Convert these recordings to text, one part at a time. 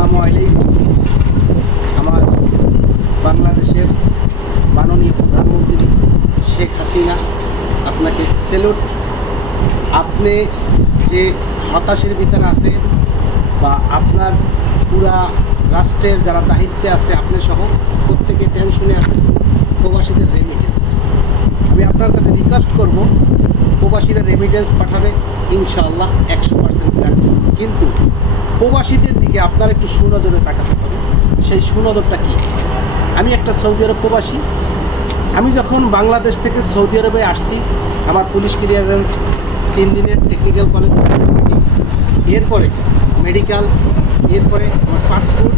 আলাইকুম। আমার বাংলাদেশের মাননীয় প্রধানমন্ত্রী শেখ হাসিনা আপনাকে সেলুট আপনি যে হতাশের ভিতরে আছেন বা আপনার পুরা রাষ্ট্রের যারা দায়িত্বে আছে, আপনি সহ প্রত্যেকে টেনশনে আছেন, প্রবাসীদের রেমিটেন্স আমি আপনার কাছে রিকোয়েস্ট করব, প্রবাসীরা রেমিটেন্স পাঠাবে ইনশাআল্লাহ একশো পার্সেন্ট গ্যারান্টি কিন্তু প্রবাসীদের দিকে আপনার একটু সুনজরে তাকাতে হবে। সেই সুনজরটা কী? আমি একটা সৌদি আরব প্রবাসী। আমি যখন বাংলাদেশ থেকে সৌদি আরবে আসছি, আমার পুলিশ ক্লিয়ারেন্স, তিন দিনের টেকনিক্যাল কলেজ এরপরে মেডিকেল এরপরে আমার পাসপোর্ট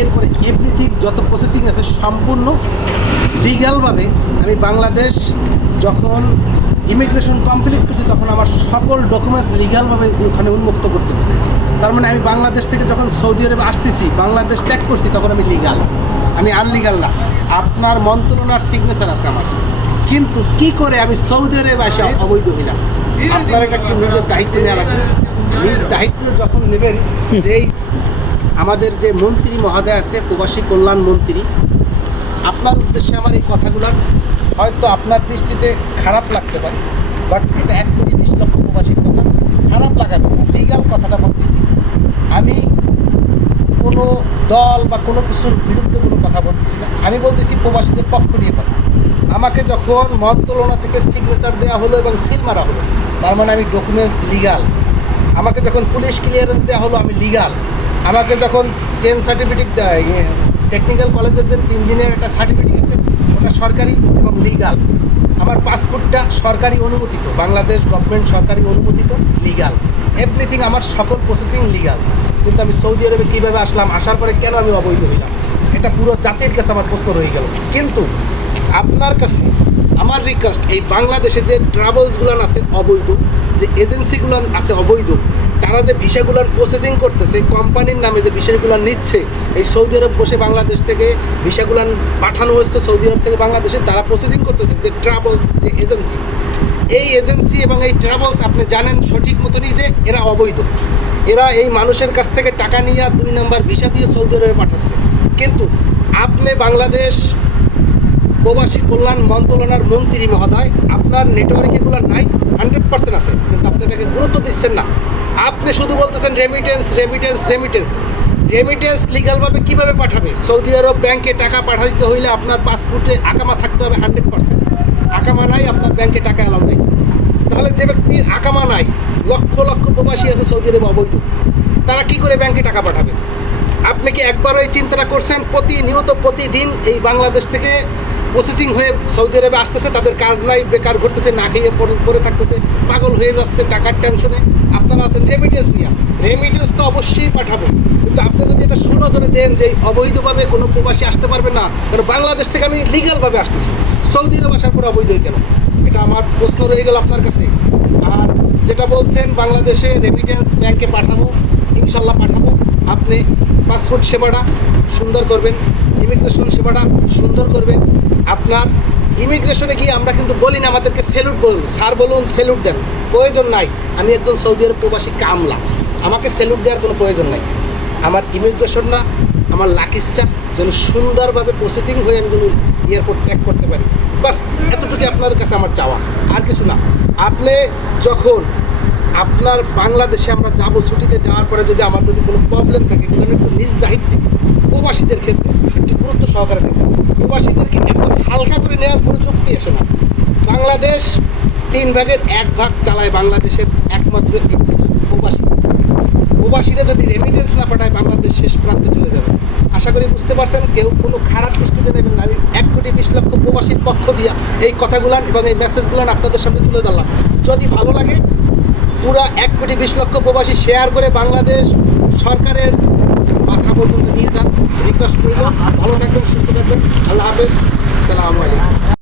এরপরে এভরিথিং যত প্রসেসিং আছে সম্পূর্ণ লিগ্যালভাবে আমি বাংলাদেশ যখন ইমিগ্রেশন কমপ্লিট করছি, তখন আমার সকল ডকুমেন্টস লিগ্যালভাবে ওখানে উন্মুক্ত করতে হয়েছে। তার মানে আমি বাংলাদেশ থেকে যখন সৌদি আরবে আসতেছি, বাংলাদেশ ত্যাগ করছি, তখন আমি লিগাল আমি আনলিগাল না। আপনার মন্ত্রণার সিগনেচার আছে আমার। কিন্তু কি করে আমি সৌদি আরবে আসে অবৈধ হইলাম আপনার একটা নিজের দায়িত্ব নেওয়া লাগবে। নিজ দায়িত্ব যখন নেবেন, যেই আমাদের যে মন্ত্রী মহোদয় আছে, প্রবাসী কল্যাণ মন্ত্রী, আপনার উদ্দেশ্যে আমার এই কথাগুলো হয়তো আপনার দৃষ্টিতে খারাপ লাগতে পারে বাট এটা এক কোটি বিশ লক্ষ প্রবাসীর কথা, খারাপ লাগাবে না লিগাল কথাটা বলতেছি। আমি কোনো দল বা কোনো কিছুর বিরুদ্ধে কোনো কথা বলতেছি না। আমি বলতেছি প্রবাসীদের পক্ষ নিয়ে কথা। আমাকে যখন মন্ত্রণা থেকে সিগনেচার দেওয়া হলো এবং সিল মারা হলো, তার মানে আমি ডকুমেন্টস লিগাল আমাকে যখন পুলিশ ক্লিয়ারেন্স দেওয়া হলো, আমি লিগাল আমাকে যখন টেন সার্টিফিকেট টেকনিক্যাল কলেজের যে তিন দিনের একটা সার্টিফিকেট আছে সরকারি এবং লিগাল আমার পাসপোর্টটা সরকারি অনুমোদিত, বাংলাদেশ গভর্নমেন্ট সরকারি অনুমোদিত লিগাল এভরিথিং আমার সকল প্রসেসিং লিগাল কিন্তু আমি সৌদি আরবে কীভাবে আসলাম, আসার পরে কেন আমি অবৈধ হইলাম? এটা পুরো জাতির কাছে আমার প্রশ্ন রয়ে গেল। কিন্তু আপনার কাছে আমার রিকোয়েস্ট এই বাংলাদেশে যে ট্রাভেলসগুলো আছে অবৈধ, যে এজেন্সিগুলো আছে অবৈধ, তারা যে ভিসাগুলোর প্রসেসিং করতেছে কোম্পানির নামে যে ভিসাগুলো নিচ্ছে, এই সৌদি আরব বসে বাংলাদেশ থেকে ভিসাগুলো পাঠানো হচ্ছে, সৌদি আরব থেকে বাংলাদেশে তারা প্রসেসিং করতেছে যে ট্রাভেলস যে এজেন্সি এই এজেন্সি এবং এই ট্রাভেলস আপনি জানেন সঠিক মতনই যে এরা অবৈধ। এরা এই মানুষের কাছ থেকে টাকা নিয়ে দুই নম্বর ভিসা দিয়ে সৌদি আরবে পাঠাচ্ছে। কিন্তু আপনি বাংলাদেশ প্রবাসী কল্যাণ মন্ত্রণালয়ের মন্ত্রী মহোদয়, আপনার নেটওয়ার্ক এগুলো নাই হান্ড্রেড পার্সেন্ট আছে। কিন্তু আপনি এটাকে গুরুত্ব দিচ্ছেন না। আপনি শুধু বলতেছেন রেমিটেন্স রেমিটেন্স রেমিটেন্স রেমিটেন্স লিগালভাবে কীভাবে পাঠাবে? সৌদি আরব ব্যাংকে টাকা পাঠাইতে হইলে আপনার পাসপোর্টে আকামা থাকতে হবে হান্ড্রেড পার্সেন্ট আকামা নাই, আপনার ব্যাংকে টাকা এলাও নেই। তাহলে যে ব্যক্তির আকামা নাই, লক্ষ লক্ষ প্রবাসী আছে সৌদি আরবে অবৈধ। তারা কি করে ব্যাংকে টাকা পাঠাবে? আপনি কি একবার ওই চিন্তাটা করছেন? প্রতিনিয়ত প্রতিদিন এই বাংলাদেশ থেকে প্রসেসিং হয়ে সৌদি আরবে আসতেছে, তাদের কাজ নাই, বেকার ঘুরতেছে, না খেয়ে পড়ে থাকতেছে, পাগল হয়ে যাচ্ছে টাকার টেনশনে আপনারা আছেন রেমিটেন্স নিয়ে। রেমিটেন্স তো অবশ্যই পাঠাবো। কিন্তু আপনি যদি এটা সুনজরে দেন যে অবৈধভাবে কোনো প্রবাসী আসতে পারবে না, কারণ বাংলাদেশ থেকে আমি লিগালভাবে আসতেছি। সৌদি আরব আসার পর অবৈধ কেন? এটা আমার প্রশ্ন রয়ে গেল আপনার কাছে। আর যেটা বলছেন, বাংলাদেশে রেমিটেন্স ব্যাংকে পাঠাবো, ইনশাল্লাহ পাঠাবো। আপনি পাসপোর্ট সেবাটা সুন্দর করবেন ইমিগ্রেশন সেবাটা সুন্দর করবেন। আপনার ইমিগ্রেশনে গিয়ে আমরা কিন্তু বলি না, আমাদেরকে সেলুট বলুন। স্যার বলুন সেলুট দেন। প্রয়োজন নাই। আমি একজন সৌদি আরব প্রবাসী কামলা। আমাকে সেলুট দেওয়ার কোনো প্রয়োজন নাই। আমার ইমিগ্রেশন না, আমার লাকিজটা যেন সুন্দরভাবে প্রসেসিং হয়ে আমি যেন এয়ারপোর্ট ট্র্যাক করতে পারি। বাস এতটুকু আপনাদের কাছে আমার চাওয়া। আর কিছু না। আপনি যখন আপনার বাংলাদেশে আমরা যাব, ছুটিতে যাওয়ার পরে যদি আমার যদি কোনো প্রবলেম থাকে এগুলো একটু নিজ দায়িত্বে প্রবাসীদের ক্ষেত্রে, একটু গুরুত্ব সহকারে দেখবেন প্রবাসীদেরকে একদম হালকা করে নেওয়ার কোনো যুক্তি আসে না। বাংলাদেশ তিন ভাগের এক ভাগ চালায় বাংলাদেশের একমাত্র প্রবাসী। প্রবাসীরা যদি রেমিটেন্স না পাঠায়, বাংলাদেশ শেষ প্রান্তে চলে যাবে। আশা করি বুঝতে পারছেন, কেউ কোনো খারাপ দৃষ্টিতে দেবেন না। আমি এক কোটি বিশ লক্ষ প্রবাসীর পক্ষ দিয়া এই কথাগুলান এবং এই মেসেজগুলান আপনাদের সামনে তুলে ধরলাম। যদি ভালো লাগে, পুরা এক কোটি বিশ লক্ষ প্রবাসী শেয়ার করে বাংলাদেশ সরকারের মাথা পর্যন্ত নিয়ে যান। রিকোয়েস্ট করব ভালো থাকবেন, সুস্থ থাকবেন। আল্লাহ হাফেজ। আসসালামু আলাইকুম।